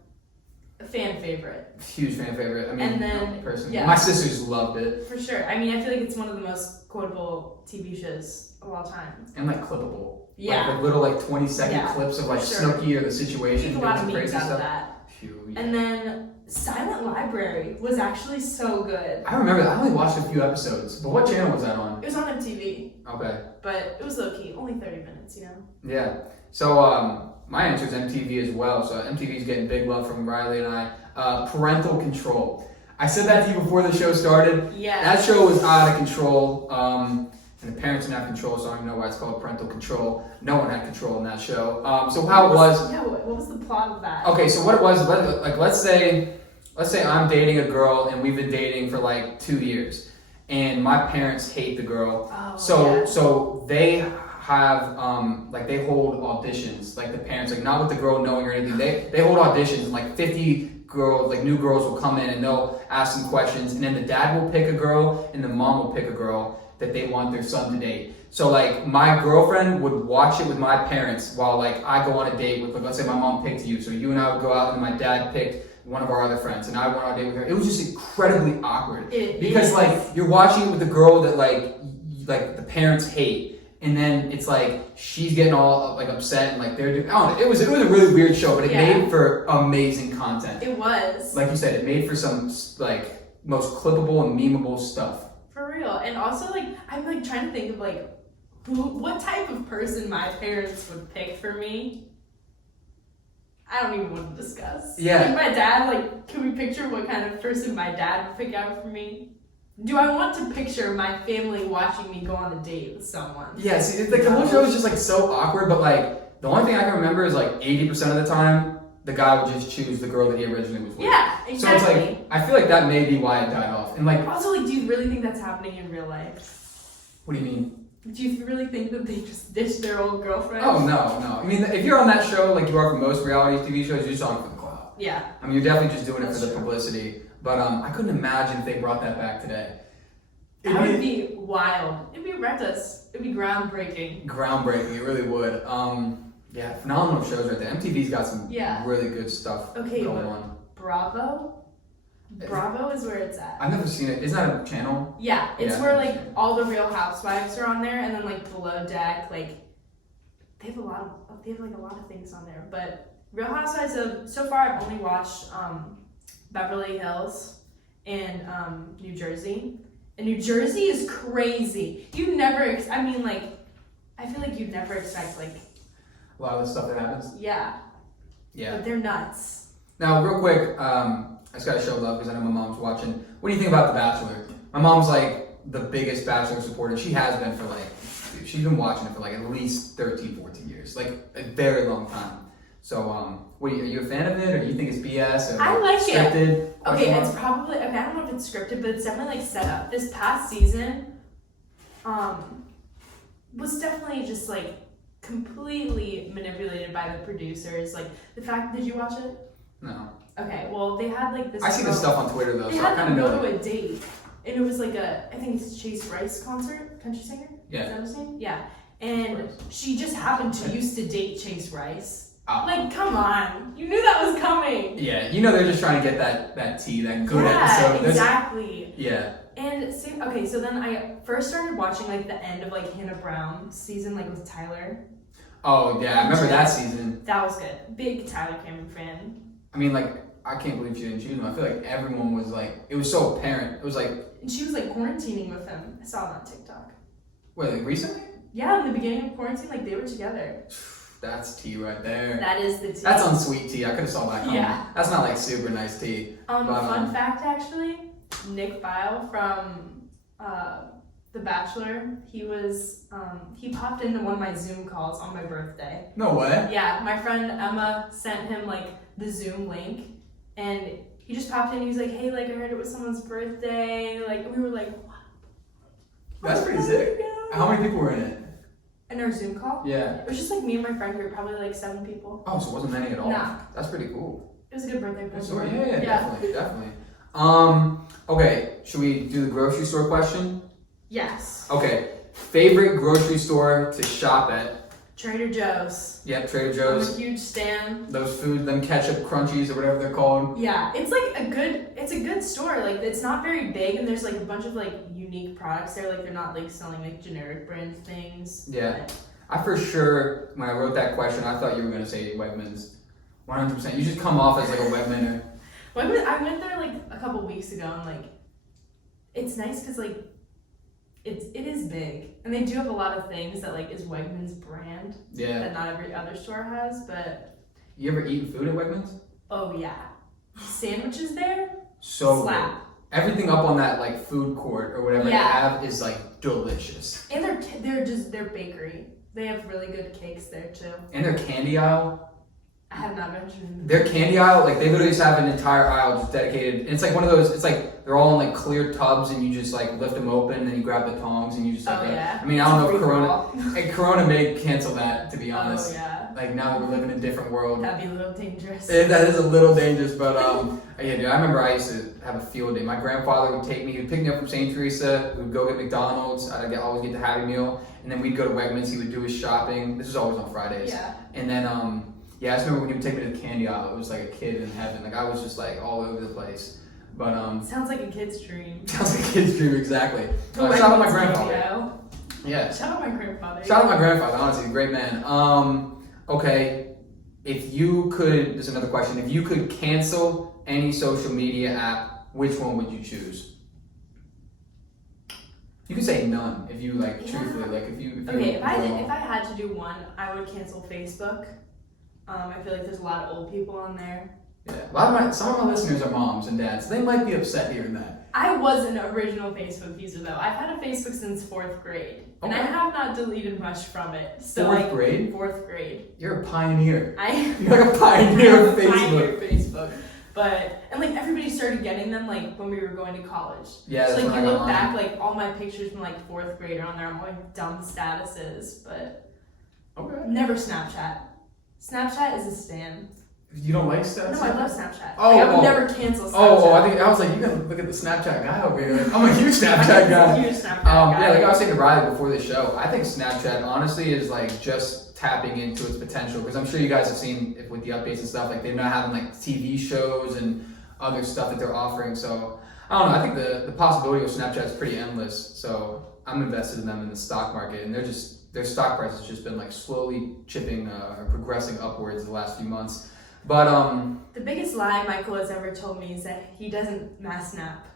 a fan favorite. Huge fan favorite. I mean, And then, personally, yeah. my sisters loved it. For sure. I mean, I feel like it's one of the most quotable TV shows of all time. And like clippable. Yeah. Like the little like 20-second Yeah, clips of like for sure. Snooki or the situation. Make a lot of doing some memes crazy out of stuff. that. Phew, yeah. And then Silent Library was actually so good. I remember that. I only watched a few episodes. But what channel was that on? It was on MTV, Okay. but it was low key, only 30 minutes, you know? Yeah. So my answer is MTV as well. So MTV's getting big love from Rylee and I. Parental Control. I said that to you before the show started. Yeah. That show was out of control. And the parents didn't have control, so I don't even know why it's called Parental Control. No one had control in that show. So how it was. Yeah, what was the plot of that? Okay, so what it was, let's say I'm dating a girl and we've been dating for like 2 years, and my parents hate the girl. Oh, so yeah. so they have they hold auditions, like the parents, like not with the girl knowing or anything. They hold auditions, and like 50 girls, like new girls will come in and they'll ask some questions, and then the dad will pick a girl and the mom will pick a girl that they want their son to date. So like my girlfriend would watch it with my parents while like I go on a date with, like, let's say my mom picked you, so you and I would go out and my dad picked one of our other friends and I went on a date with her. It was just incredibly awkward because like you're watching it with a girl that like the parents hate, and then it's like she's getting all like upset and like they're doing, I don't know, it was a really weird show, but it made for amazing content. It was. Like you said, it made for some like most clippable and memeable stuff. For real. And also like I'm like trying to think of like what type of person my parents would pick for me. I don't even want to discuss. Yeah. Like my dad, like, can we picture what kind of person my dad would pick out for me? Do I want to picture my family watching me go on a date with someone? Yeah, see, like the whole show is just like so awkward, but like the only thing I can remember is like 80% of the time the guy would just choose the girl that he originally was with. Yeah, exactly. So it's like, I feel like that may be why it died off. And like, Also, like, do you really think that's happening in real life? what do you mean? Do you really think that they just ditched their old girlfriend? Oh, no. I mean, if you're on that show, like you are for most reality TV shows, you're just on it for the clout. Yeah. I mean, you're definitely just doing it That's for the true. publicity. But I couldn't imagine if they brought that back today. That would be wild. It'd be reckless. It'd be groundbreaking. Groundbreaking, it really would. Yeah, phenomenal shows right there. MTV's got some Yeah. really good stuff Okay, going but on. Bravo? Bravo is where it's at. I've never seen it. Isn't that a channel? Yeah, it's Yeah. where like all the Real Housewives are on there, and then like Below Deck, like they have a lot of things on there. But Real Housewives of so far I've only watched Beverly Hills and New Jersey. And New Jersey is crazy. You never I feel like you'd never expect like A lot of the stuff that happens. yeah. Yeah. But they're nuts. Now, real quick, I just gotta show love because I know my mom's watching. What do you think about The Bachelor? My mom's like the biggest Bachelor supporter. She has been for like, she's been watching it for like at least 13, 14 years. Like a very long time. So, are you a fan of it, or do you think it's BS, or I like it. scripted? Okay, it's probably okay. I don't know if it's scripted, but it's definitely like set up. This past season, was definitely just like completely manipulated by the producers. Like the fact, did you watch it? No. Okay, well they had like this. I see this stuff on Twitter though, They so I had kind them of go know. to a date, and it was like I think it's Chase Rice concert, country singer. Yeah. Is that his name? Yeah. And she just happened to used to date Chase Rice. Oh. Like, come on, you knew that was coming. Yeah, you know they're just trying to get that tea, that good episode. Yeah, That's- exactly. Yeah. And okay, so then I first started watching like the end of like Hannah Brown season, like with Tyler. Oh yeah, I remember that season. That was good. Big Tyler Cameron fan. I mean, like, I can't believe she didn't choose him. I feel like everyone was like, it was so apparent. It was like, And she was like quarantining with him. I saw it on TikTok. wait, like recently? Yeah, in the beginning of quarantine, like they were together. That's tea right there. That is the tea. That's unsweet tea. I could have saw that coming. Yeah. That's not like super nice tea. Fun fact actually, Nick Vile from The Bachelor, he popped into one of my Zoom calls on my birthday. No way. Yeah, my friend Emma sent him like the Zoom link, and he just popped in. He was like, "Hey, like I heard it was someone's birthday." Like we were like, "What?" That's pretty sick. How many people were in it? In our Zoom call? Yeah. It was just like me and my friend group, probably like 7 people. Oh, so it wasn't many at all. Nah. That's pretty cool. It was a good birthday present. Sorry. Yeah, definitely. Okay, should we do the grocery store question? Yes. Okay, favorite grocery store to shop at? Trader Joe's. Yep, Trader I'm Joe's. a huge stan. Those food, them ketchup crunchies or whatever they're called. Yeah, it's like it's a good store. Like it's not very big, and there's like a bunch of like unique products there. Like they're not like selling like generic brand things. Yeah. But I for sure, when I wrote that question, I thought you were going to say Wegmans. 100%. You just come off as like a Wegmaner. Wegmans, I went there like a couple weeks ago, and like it's nice because like it is big, and they do have a lot of things that like is Wegmans brand Yeah. that not every other store has. But You ever eaten food at Wegmans? oh yeah, sandwiches there So slap. good. Everything up on that like food court or whatever Yeah. they have is like delicious. And their bakery. They have really good cakes there too. And their candy aisle. I have not mentioned. Their candy aisle, like they literally just have an entire aisle just dedicated. And it's like one of those. It's like they're all in like clear tubs, and you just like lift them open, and then you grab the tongs, and you just like. Oh yeah. I mean, I don't know if Free for Corona. all. Hey, Corona may cancel that, to be honest. Oh yeah. Like now that we're living in a different world. That'd be a little dangerous. That is a little dangerous, but yeah, dude. I remember I used to have a field day. My grandfather would take me. He would pick me up from St. Teresa. We would go get McDonald's. I'd always get the Happy Meal, and then we'd go to Wegmans. He would do his shopping. This was always on Fridays. Yeah. And then yeah, I just remember when he would take me to the candy aisle. It was like a kid in heaven. Like I was just like all over the place. But Sounds like a kid's dream. sounds like a kid's dream exactly. The Shout out my Wegmans grandfather. video. Yeah. Shout out my grandfather. Shout out my grandfather. Honestly, great man. Okay, if you could, there's another question. If you could cancel any social media app, which one would you choose? You could say none if you like Yeah. truthfully, like if you. Okay, if I had to do one, I would cancel Facebook. I feel like there's a lot of old people on there. Yeah, some of my listeners are moms and dads. So they might be upset hearing that. I was an original Facebook user though. I've had a Facebook since 4th grade, and I Okay. have not deleted much from it. So Fourth like, grade? 4th grade. You're a pioneer. You're like a pioneer of Facebook. Pioneer of Facebook. But and like everybody started getting them like when we were going to college. Yeah, So that's like when you I got look mine. back, like all my pictures from like 4th grade are on there. I'm like dumb statuses, but Okay. never Snapchat. Snapchat is a stan. You don't like Snapchat? No, I love Snapchat. Oh, like, I would oh. never cancel Snapchat. I was like, you gotta look at the Snapchat guy over here. Like, I'm a huge Snapchat guy. I'm a huge Snapchat guy. Yeah, like I was saying to Rylee before the show, I think Snapchat honestly is like just tapping into its potential because I'm sure you guys have seen it with the updates and stuff. Like they're now having like TV shows and other stuff that they're offering. So I don't know. I think the possibility of Snapchat is pretty endless. So I'm invested in them in the stock market, and their stock price has just been like slowly chipping or progressing upwards the last few months. But The biggest lie Michael has ever told me is that he doesn't mass snap.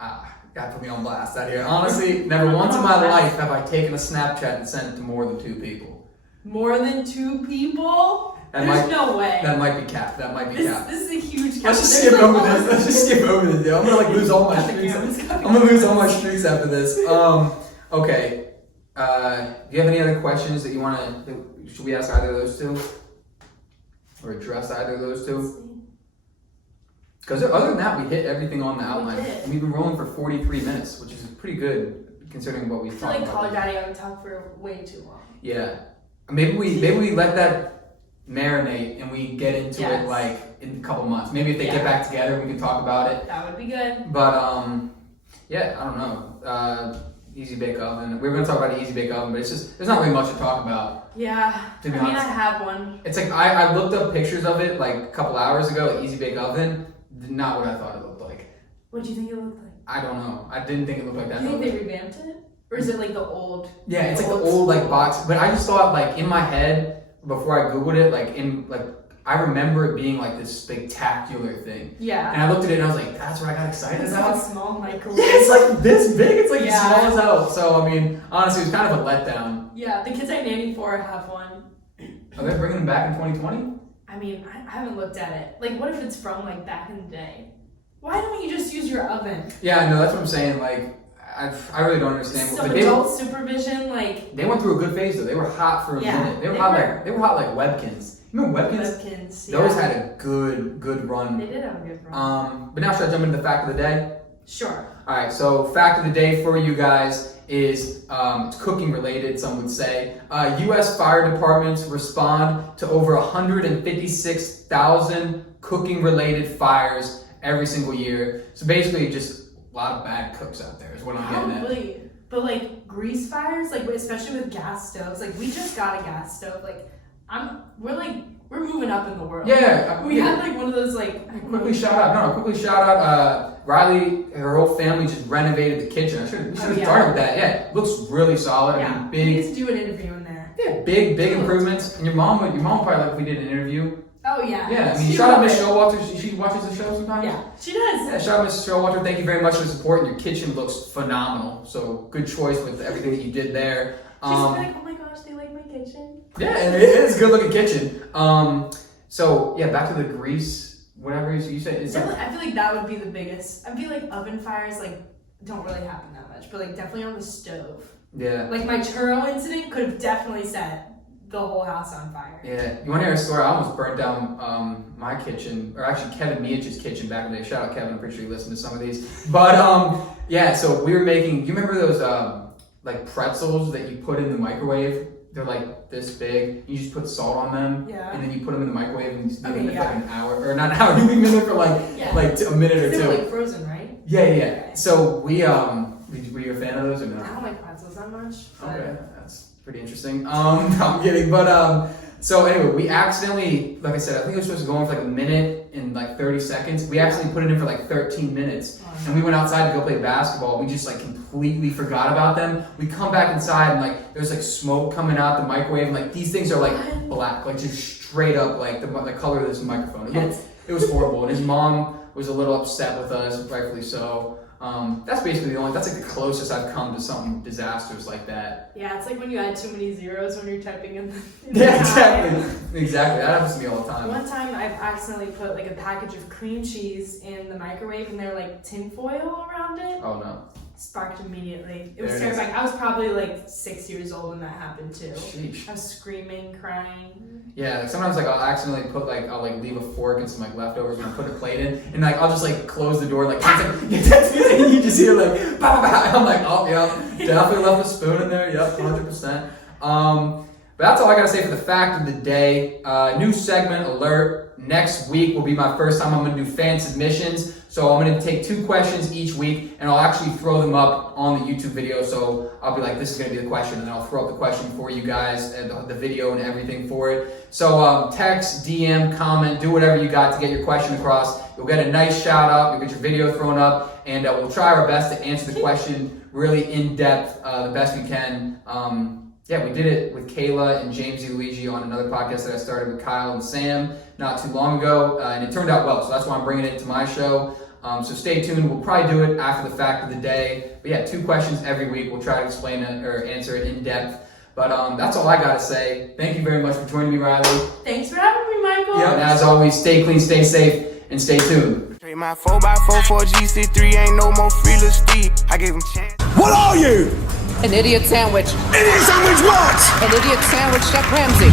God put me on blast out here. Honestly, never once in my life have I taken a Snapchat and sent it to more than 2 people. More than 2 people? That There's might- no way. That might be capped. That might be capped. This is a huge cap. Let's just There's skip no over laws. this. Let's just skip over this. I'm gonna like lose all my streaks. I'm gonna lose all my streaks after this. Okay. Do you have any other questions that you want to? Should we ask either of those two, or address either of those two? Because other than that, we hit everything on the outline. did. And we've been rolling for 43 minutes, which is pretty good considering what we've I feel talked like about. Caller Daddy, I would talk for way too long. Yeah. Maybe we let that marinate and we get into it Yes. like in a couple months. Maybe if they Yeah. get back together, we can talk about it. That would be good. But yeah, I don't know. Easy bake oven. We were gonna talk about the easy bake oven, but it's just there's not really much to talk about. Yeah. To be I mean, honest. I have one. It's like I looked up pictures of it like a couple hours ago. Like easy bake oven, not what I thought it looked like. What do you think it looked like? I don't know. I didn't think it looked like that. Do you think they revamped it? Or is it like the old? Yeah, it's like the old like box. But I just thought like in my head before I googled it, I remember it being like this spectacular thing. Yeah. And I looked at it and I was like, that's what I got excited It's about. like a small microwave. Yeah, it's like this big. It's like Yeah. small as hell. So I mean, honestly, it was kind of a letdown. Yeah, the kids I nanny for have one. Are they bringing them back in 2020? I mean, I haven't looked at it. Like, what if it's from like back in the day? Why don't you just use your oven? Yeah, no, that's what I'm saying. Like, I really don't understand. Some But adult supervision, like they went through a good phase though. They were hot for a Yeah, minute. They were they hot were. like Webkins. You remember Webkins? Webkins. Those Yeah. had a good run. They did have a good run. But now should I jump into the fact of the day? Sure. All right, so fact of the day for you guys is it's cooking related, some would say. U.S. fire departments respond to over 156,000 cooking related fires every single year. So basically just a lot of bad cooks out there is what I'm getting at. Probably. But like grease fires, like especially with gas stoves, like we just got a gas stove. Like we're moving up in the world. Yeah. We had like one of those like Quickly shout out Rylee, her whole family just renovated the kitchen. We should have started with that. Yeah, it looks really solid. I mean, we big. need to do an interview in there. Yeah, big improvements. And your mom probably like if we did an interview. Oh yeah. Yeah, I mean, shout out Miss Showalter. She watches the show sometimes. Yeah, she does. Yeah, shout out Miss Showalter. Thank you very much for the support. And your kitchen looks phenomenal. So good choice with everything that you did there. She's like, oh my gosh, they like my kitchen. Yeah, and it is a good looking kitchen. So yeah, back to the grease, whatever you said. I feel like that would be the biggest. I feel like oven fires like don't really happen that much, but like definitely on the stove. Yeah. Like my churro incident could have definitely set the whole house on fire. Yeah. You want to hear a story? I almost burnt down my kitchen, or actually Kevin Miach's kitchen back in the day. Shout out Kevin. I'm pretty sure you listened to some of these. But yeah. So we were making. You remember those like pretzels that you put in the microwave? They're like this big. You just put salt on them, and then you put them in the microwave and you leave them for like an hour, or not an hour. You leave them in there for like a minute or two. They're like frozen, right? Yeah. Okay. So we were you a fan of those or no? I don't like pretzels that much. But... Okay, that's pretty interesting. I'm kidding, but so anyway, we accidentally, like I said, I think it was supposed to go on for like a minute and like 30 seconds. We accidentally put it in for like 13 minutes. And we went outside to go play basketball. We just like completely forgot about them. We come back inside and like there's like smoke coming out the microwave. And, like these things are like black, like just straight up like the color of this microphone. It was horrible. And his mom was a little upset with us, rightfully so. That's basically that's like the closest I've come to something disastrous like that. Yeah, it's like when you add too many zeros when you're typing in the Yeah, exactly. That happens to me all the time. One time I've accidentally put like a package of cream cheese in the microwave and they're like tin foil around it. Oh no. Sparked immediately. It was There it terrifying. I was probably like 6 years old when that happened too. Sheesh. I was screaming, crying. Yeah, like sometimes like I'll accidentally put like I'll like leave a fork and some like leftovers when I put a plate in, and like I'll just like close the door like and you just hear like bah, bah, bah. I'm like, oh yeah, definitely left a spoon in there. Yep, 100%. But that's all I gotta say for the fact of the day. New segment alert. Next week will be my first time I'm gonna do fan submissions. So I'm gonna take 2 questions each week and I'll actually throw them up on the YouTube video. So I'll be like, this is gonna be the question, and then I'll throw up the question for you guys and the video and everything for it. So text, DM, comment, do whatever you got to get your question across. You'll get a nice shout out, you'll get your video thrown up, and we'll try our best to answer the question really in depth, the best we can. Yeah, we did it with Kayla and James Luigi on another podcast that I started with Kyle and Sam not too long ago, and it turned out well, so that's why I'm bringing it to my show. So stay tuned. We'll probably do it after the fact of the day. But yeah, 2 questions every week. We'll try to explain it or answer it in depth. But that's all I gotta say. Thank you very much for joining me, Rylee. Thanks for having me, Michael. Yep. And as always, stay clean, stay safe, and stay tuned. My 4x4 4GC3 ain't no more freeless Steve. I gave him chance. What are you? An idiot sandwich. Idiot sandwich what? An idiot sandwich, Chef Ramsay.